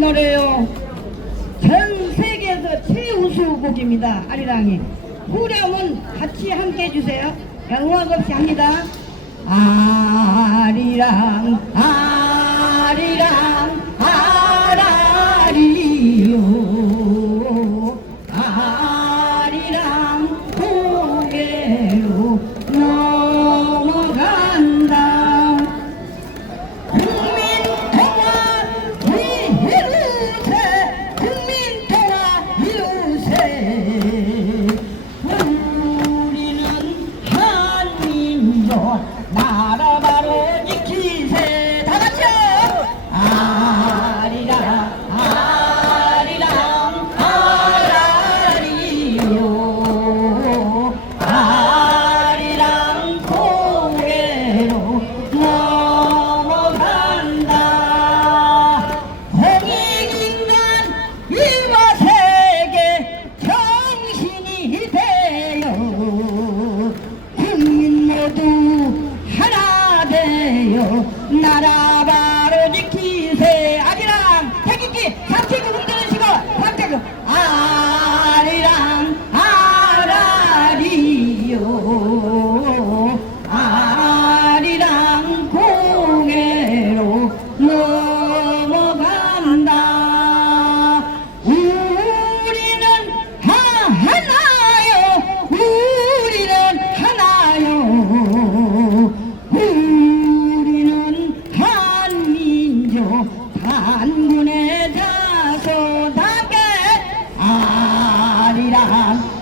노래요. 전 세계에서 최우수 곡입니다. 아리랑이. 후렴은 같이 함께 해주세요. 야, 음악 없이 합니다. 아리랑,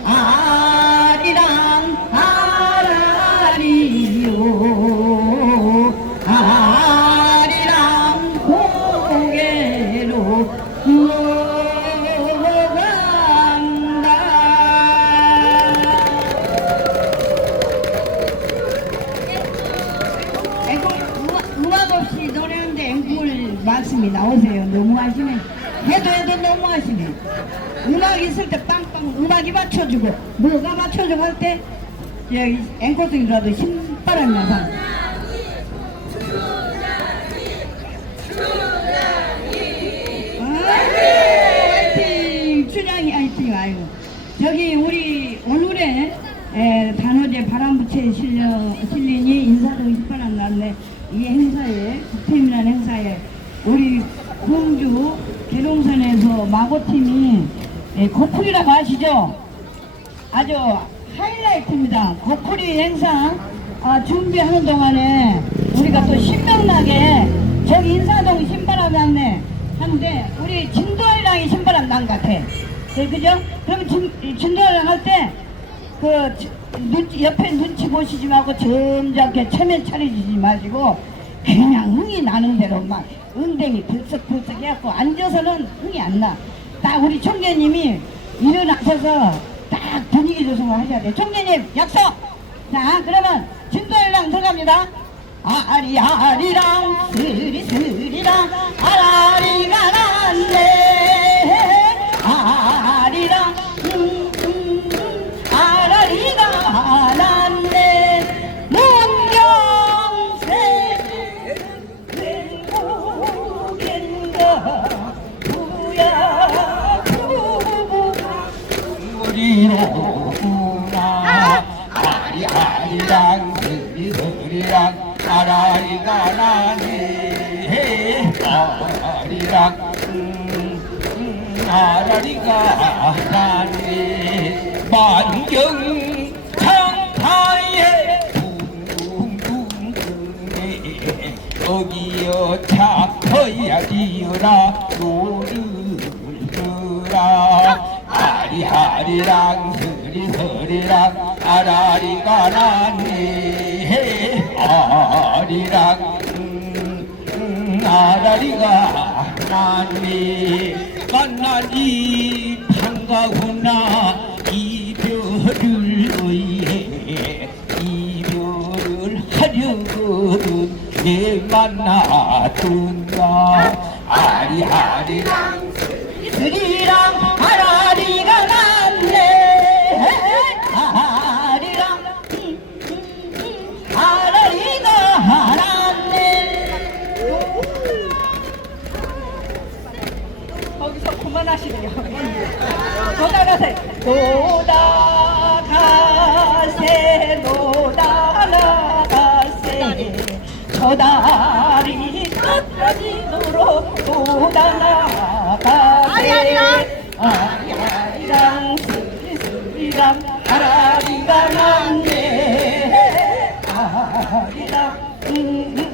아리랑 아라리요 아리랑 고개로 앵콜 음악, 없이 노래하는데 앵콜 말씀이 나오세요. 너무 하시네. 해도 해도 너무 하시네. 음악 있을 때 빵빵 음악이 맞춰주고 뭐가 맞춰주고 할 때 여기 앵콜송이라도 신바람이 나서 화이팅! 춘향이 화이팅! 아이고. 저기 우리 오늘의 에, 단오제 바람부채 실려, 실린이 인사동 휘파람 났네. 이 행사에, 국태민한 행사에 우리 공주 계룡산에서 마고팀이 에, 고풀이라고 아시죠? 아주 하이라이트입니다. 고풀이 행사 아, 준비하는 동안에 우리가 또 신명나게 저기 인사동 신바람 났네 하는데 우리 진도아리랑이 신바람 난 것 같아. 네, 그죠? 그러면 진, 진도아리랑 할 때 그 눈치, 옆에 눈치 보시지 말고 점잖게 체면 차리지 마시고 그냥 흥이 나는 대로 막 은댕이 들썩들썩 해갖고 앉아서는 흥이 안 나. 딱 우리 총재님이 일어나셔서 딱 분위기 조성을 하셔야 돼. 총재님 약속! 자 그러면 진도일랑 들어갑니다. 아리 아리랑 스리 스리랑 아라리가 났네 아리랑 음, 음, 음, 아라리가 났 우리로구나 아리 아리랑 스리 스리랑 아라리가 나네 아리랑 음, 음, 아라리가 나네 만경 창타에 둥둥둥네 어기여 차커야 지어라 아리아리랑 스리스리랑 아라리가 났네 아리랑 음, 음, 아라리가 났네 만나니 반가구나 이별을 위해 이별을 하려거든 내 만나둔가 아리아리랑 스리랑 아라리가 났 노다가세 노다가세 노다나가세 저 다리 끝까지도록 노다나가세 아리아리랑 스리스리랑 아라리가 났네 아리랑 음, 음,